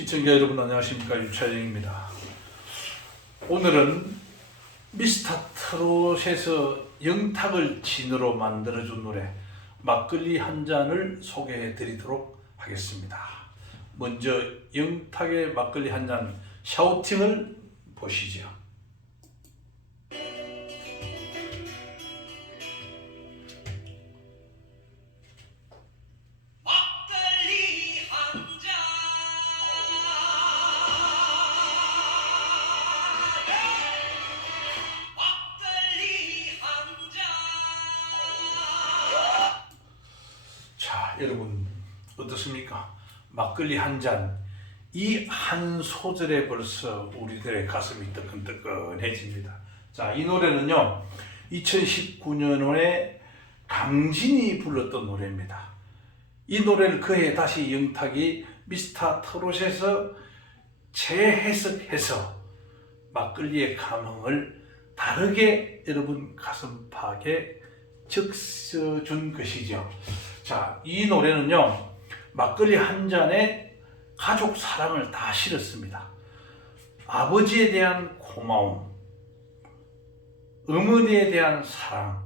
시청자 여러분 안녕하십니까, 유차영입니다. 오늘은 미스터트롯에서 영탁을 진으로 만들어준 노래 막걸리 한 잔을 소개해 드리도록 하겠습니다. 먼저 영탁의 막걸리 한 잔 샤우팅을 보시죠. 자, 여러분 어떻습니까? 막걸리 한 잔, 이 한 소절에 벌써 우리들의 가슴이 뜨끈뜨끈해집니다. 자, 이 노래는요 2019년에 강진이 불렀던 노래입니다. 이 노래를 그해 다시 영탁이 미스터트롯에서 재해석해서 막걸리의 감흥을 다르게 여러분 가슴팍에 적셔준 것이죠. 자, 이 노래는요 막걸리 한 잔에 가족 사랑을 다 실었습니다. 아버지에 대한 고마움, 어머니에 대한 사랑,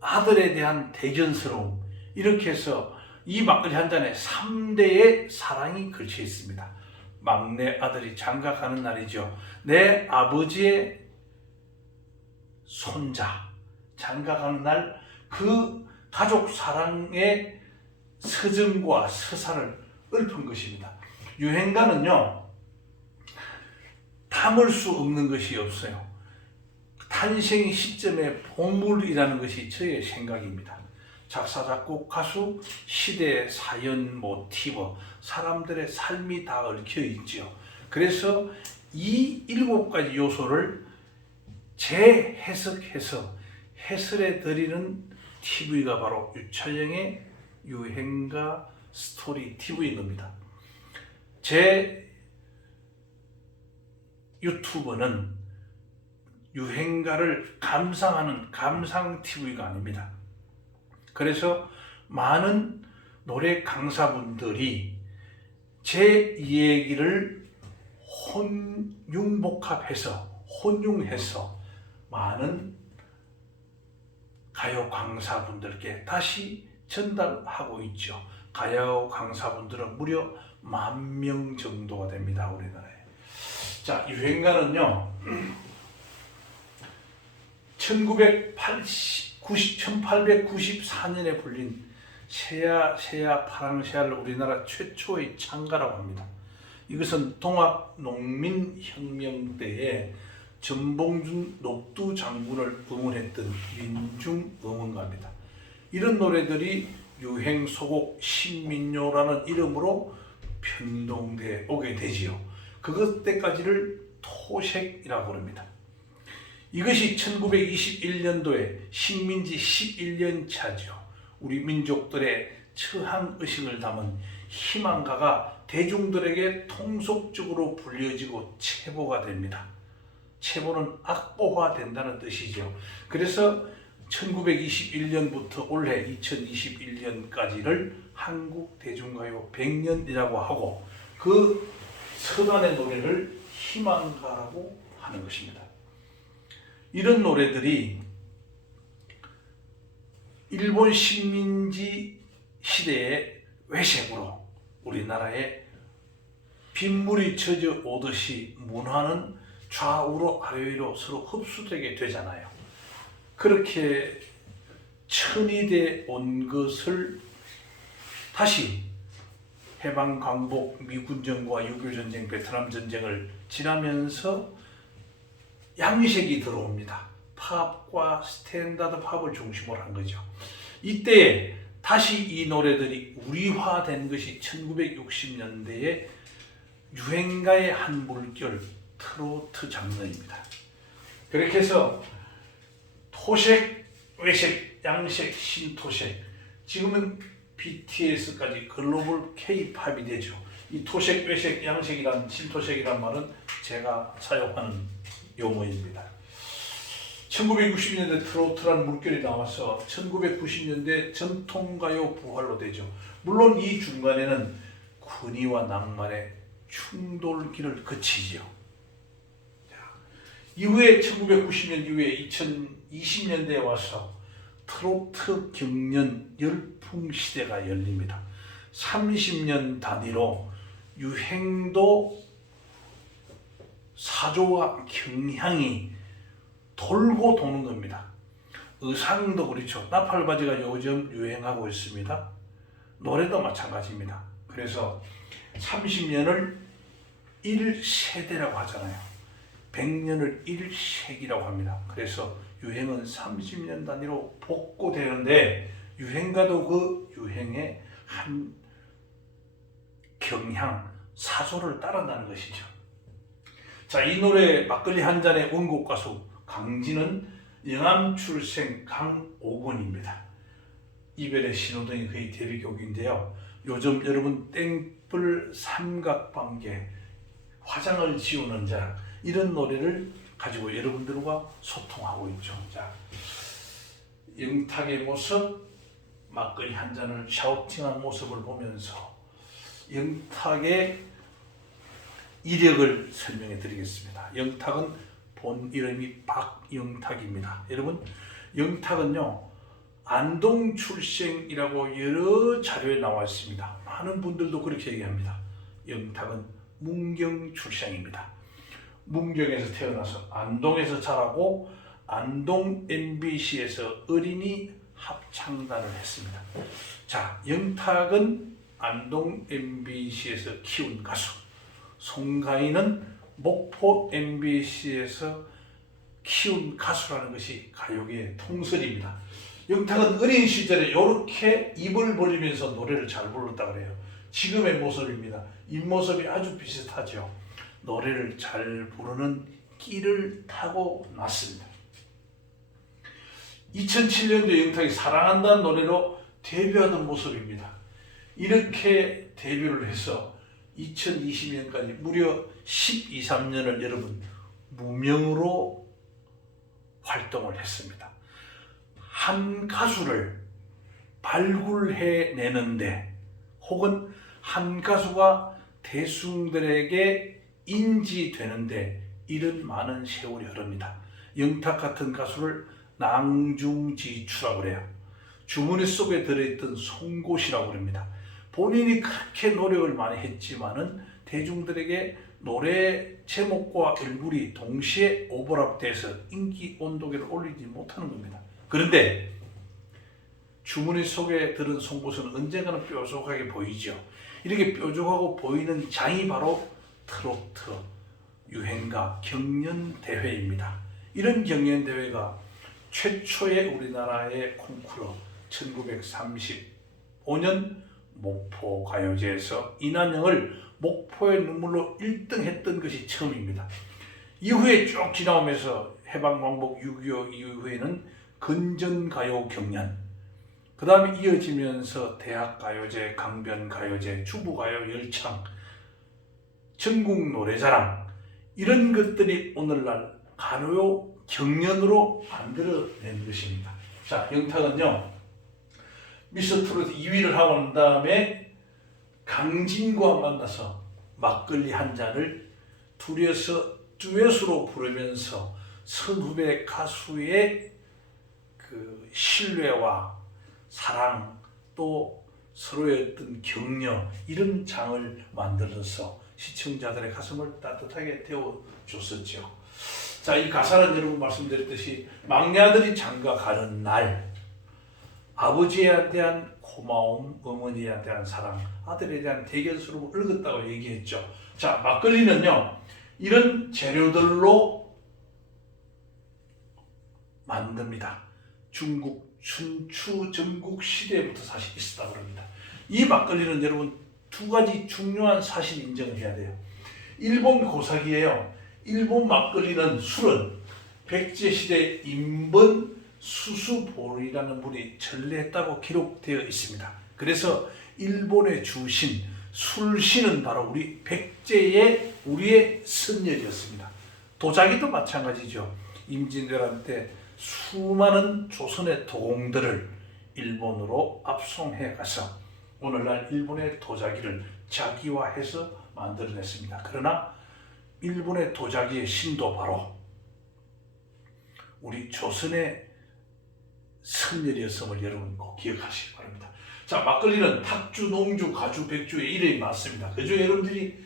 아들에 대한 대견스러움, 이렇게 해서 이 막걸리 한 잔에 3대의 사랑이 걸쳐 있습니다. 막내 아들이 장가가는 날이죠. 내 아버지의 손자 장가가는 날, 그 가족 사랑의 서정과 서사를 읊은 것입니다. 유행가는요 담을 수 없는 것이 없어요. 탄생 시점의 보물이라는 것이 저의 생각입니다. 작사, 작곡, 가수, 시대의 사연, 모티브, 사람들의 삶이 다 얽혀 있죠. 그래서 이 7가지 요소를 재해석해서 해설해 드리는 TV가 바로 유차영의 유행가 스토리 TV인 겁니다. 제 유튜브는 유행가를 감상하는 감상 TV가 아닙니다. 그래서 많은 노래 강사분들이 제 이야기를 혼용해서 많은 가요 강사분들께 다시 전달하고 있죠. 가요 강사분들은 무려 10,000명 정도가 됩니다, 우리나라에. 자, 유행가는요 1894년에 불린 새야 파랑새야를 우리나라 최초의 창가라고 합니다. 이것은 동학농민혁명 때에 전봉준 녹두 장군을 응원했던 민중 응원가입니다. 이런 노래들이 유행 소곡 신민요라는 이름으로 편동돼 오게 되지요. 그것 때까지를 토색이라고 합니다. 이것이 1921년도에 식민지 11년 차죠. 우리 민족들의 처한의식을 담은 희망가가 대중들에게 통속적으로 불려지고 체보가 됩니다. 체보는 악보화된다는 뜻이죠. 그래서 1921년부터 올해 2021년까지를 한국 대중가요 100년이라고 하고, 그 서단의 노래를 희망가라고 하는 것입니다. 이런 노래들이 일본 식민지 시대의 외색으로 우리나라에 빗물이 젖어 오듯이 문화는 좌우로 아래위로 서로 흡수되게 되잖아요. 그렇게 천이돼 온 것을 다시 해방 광복, 미군정과 6.25전쟁, 베트남 전쟁을 지나면서 양식이 들어옵니다. 팝과 스탠다드 팝을 중심으로 한 거죠. 이때 다시 이 노래들이 우리화된 것이 1960년대에 유행가의 한 물결, 트로트 장르입니다. 그렇게 해서 토색, 외색, 양색, 신토색, 지금은 BTS까지 글로벌 K-팝이 되죠. 이 토색, 외색, 양색이란 신토색이란 말은 제가 사용하는 용어입니다. 1960년대 트로트란 물결이 나와서 1990년대 전통가요 부활로 되죠. 물론 이 중간에는 군의와 낭만의 충돌기를 거치지요. 이후에 1990년 이후에 2020년대에 와서 트로트 경연 열풍 시대가 열립니다. 30년 단위로 유행도 사조와 경향이 돌고 도는 겁니다. 의상도 그렇죠. 나팔바지가 요즘 유행하고 있습니다. 노래도 마찬가지입니다. 그래서 30년을 1세대라고 하잖아요. 100년을 1세기라고 합니다. 그래서 유행은 30년 단위로 복구되는데 유행가도 그 유행의 한 경향, 사조를 따른다는 것이죠. 자, 이 노래 막걸리 한 잔의 원곡 가수 강진은 영암 출생 강옥원입니다. 이별의 신호등이 그의 데뷔곡인데요. 요즘 여러분 땡불 삼각관계 화장을 지우는 자 이런 노래를 가지고 여러분들과 소통하고 있죠. 자, 영탁의 모습, 막걸리 한 잔을 샤우팅한 모습을 보면서 영탁의 이력을 설명해 드리겠습니다. 영탁은 본 이름이 박영탁입니다. 여러분, 영탁은요 안동 출생이라고 여러 자료에 나와 있습니다. 많은 분들도 그렇게 얘기합니다. 영탁은 문경 출생입니다. 문경에서 태어나서 안동에서 자라고 안동 MBC에서 어린이 합창단을 했습니다. 자, 영탁은 안동 MBC에서 키운 가수, 송가인은 목포 MBC에서 키운 가수라는 것이 가요계의 통설입니다. 영탁은 어린 시절에 이렇게 입을 벌리면서 노래를 잘 불렀다 그래요. 지금의 모습입니다. 입모습이 아주 비슷하죠. 노래를 잘 부르는 끼를 타고 났습니다. 2007년도 영탁이 사랑한다는 노래로 데뷔하던 모습입니다. 이렇게 데뷔를 해서 2020년까지 무려 12, 13년을 여러분 무명으로 활동을 했습니다. 한 가수를 발굴해내는데 혹은 한 가수가 대중들에게 인지되는데 이런 많은 세월이 흐릅니다. 영탁 같은 가수를 낭중지추라고 그래요. 주머니 속에 들어있던 송곳이라고 합니다. 본인이 그렇게 노력을 많이 했지만은 대중들에게 노래 제목과 얼굴이 동시에 오버랩돼서 인기 온도계를 올리지 못하는 겁니다. 그런데 주머니 속에 들은 송곳은 언젠가는 뾰족하게 보이죠. 이렇게 뾰족하고 보이는 장이 바로 트로트 유행가 경연대회입니다. 이런 경연대회가 최초의 우리나라의 콩쿠르 1935년 목포 가요제에서 이난영을 목포의 눈물로 1등 했던 것이 처음입니다. 이후에 쭉 지나오면서 해방왕복 6.25 이후에는 건전가요 경연, 그 다음에 이어지면서 대학가요제, 강변가요제, 주부가요 열창, 전국노래자랑 이런 것들이 오늘날 가요 경연으로 만들어낸 것입니다. 자, 영탁은요 미스터트로트 2위를 하고 난 다음에 강진과 만나서 막걸리 한 잔을 둘이서 듀엣으로 부르면서 선후배 가수의 그 신뢰와 사랑 또 서로의 어떤 격려 이런 장을 만들어서 시청자들의 가슴을 따뜻하게 데워줬었죠. 자, 이 가사는 여러분 말씀드렸듯이 막내 아들이 장가 가는 날 아버지에 대한 고마움, 어머니에 대한 사랑, 아들에 대한 대견스러움을 읽었다고 얘기했죠. 자, 막걸리는요 이런 재료들로 만듭니다. 중국 춘추 전국 시대부터 사실 있었다고 합니다. 이 막걸리는 여러분 두 가지 중요한 사실 인정을 해야 돼요. 일본 고사기예요. 일본 막걸리는 술은 백제시대 임번 수수보리라는 분이 전래했다고 기록되어 있습니다. 그래서 일본의 주신 술신은 바로 우리 백제의 우리의 선열이었습니다. 도자기도 마찬가지죠. 임진왜란 때 수많은 조선의 도공들을 일본으로 압송해 가서 오늘날 일본의 도자기를 자기화해서 만들어냈습니다. 그러나 일본의 도자기의 신도 바로 우리 조선의 선열이었음을 여러분 꼭 기억하시기 바랍니다. 자, 막걸리는 탁주, 농주, 가주, 백주의 이름이 많습니다. 그중 여러분들이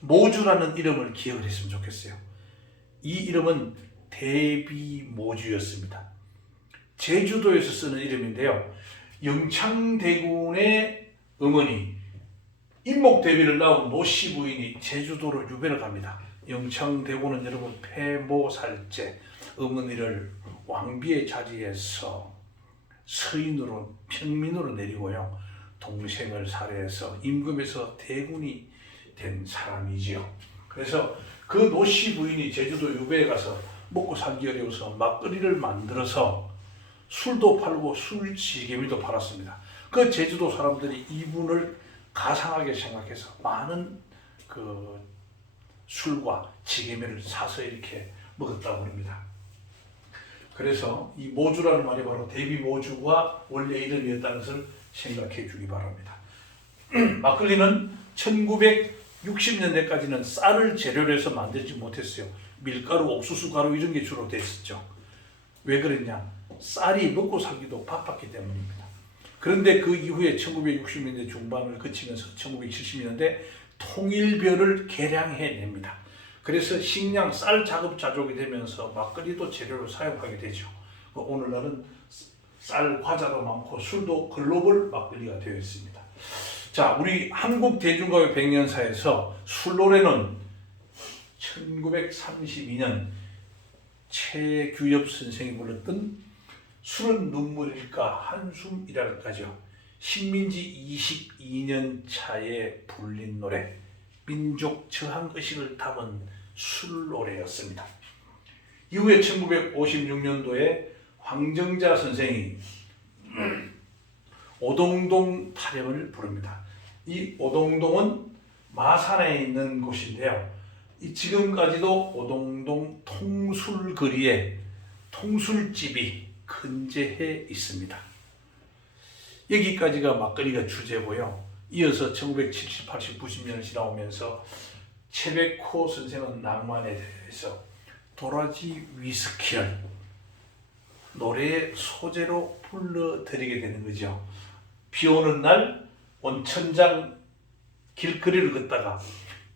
모주라는 이름을 기억을 했으면 좋겠어요. 이 이름은 대비모주였습니다. 제주도에서 쓰는 이름인데요. 영창대군의 어머니 임목대비를 낳은 노씨 부인이 제주도로 유배를 갑니다. 영창대군은 여러분 폐모살제 어머니를 왕비의 자리에서 서인으로 평민으로 내리고요. 동생을 살해해서 임금에서 대군이 된 사람이지요. 그래서 그 노씨 부인이 제주도 유배에 가서 먹고 살기 어려워서 막걸리를 만들어서 술도 팔고 술지개미도 팔았습니다. 그 제주도 사람들이 이분을 가상하게 생각해서 많은 그 술과 지개미를 사서 이렇게 먹었다고 합니다. 그래서 이 모주라는 말이 바로 대비모주가 원래 이름이었다는 것을 생각해 주기 바랍니다. 막걸리는 1960년대까지는 쌀을 재료로 해서 만들지 못했어요. 밀가루, 옥수수 가루 이런 게 주로 됐었죠. 왜 그랬냐? 쌀이 먹고 살기도 바빴기 때문입니다. 그런데 그 이후에 1960년대 중반을 거치면서 1970년대 통일벼를 개량해냅니다. 그래서 식량 쌀 작업 자족이 되면서 막걸리도 재료로 사용하게 되죠. 오늘날은 쌀 과자도 많고 술도 글로벌 막걸리가 되어 있습니다. 자, 우리 한국 대중가요 100년사에서 술노래는 1932년 최규엽 선생이 불렀던 술은 눈물일까 한숨이랄까죠. 식민지 22년 차에 불린 노래, 민족 저항의식을 담은 술노래였습니다. 이후에 1956년도에 황정자 선생이 오동동 타령을 부릅니다. 이 오동동은 마산에 있는 곳인데요. 지금까지도 오동동 통술거리에 통술집이 근제해 있습니다. 여기까지가 막걸리가 주제고요. 이어서 1970, 80, 90년을 지나오면서 최백호 선생은 낭만에 대해서 도라지 위스키를 노래의 소재로 불러드리게 되는 거죠. 비 오는 날 온천장 길거리를 걷다가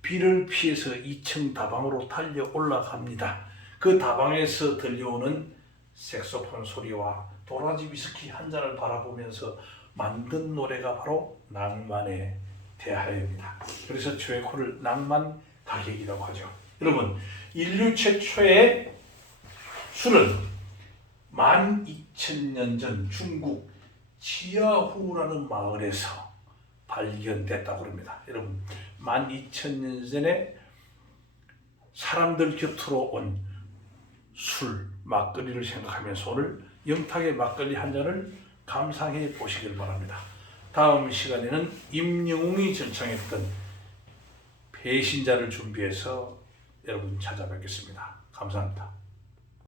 비를 피해서 2층 다방으로 달려 올라갑니다. 그 다방에서 들려오는 색소폰 소리와 도라지 위스키 한 잔을 바라보면서 만든 노래가 바로 낭만에 대하여입니다. 그래서 최백호를 낭만 가객이라고 하죠. 여러분, 인류 최초의 술은 12,000년 전 중국 지야후라는 마을에서 발견됐다고 합니다. 여러분, 12,000년 전에 사람들 곁으로 온 술, 막걸리를 생각하면서 오늘 영탁의 막걸리 한 잔을 감상해 보시길 바랍니다. 다음 시간에는 임영웅이 전창했던 배신자를 준비해서 여러분 찾아뵙겠습니다. 감사합니다.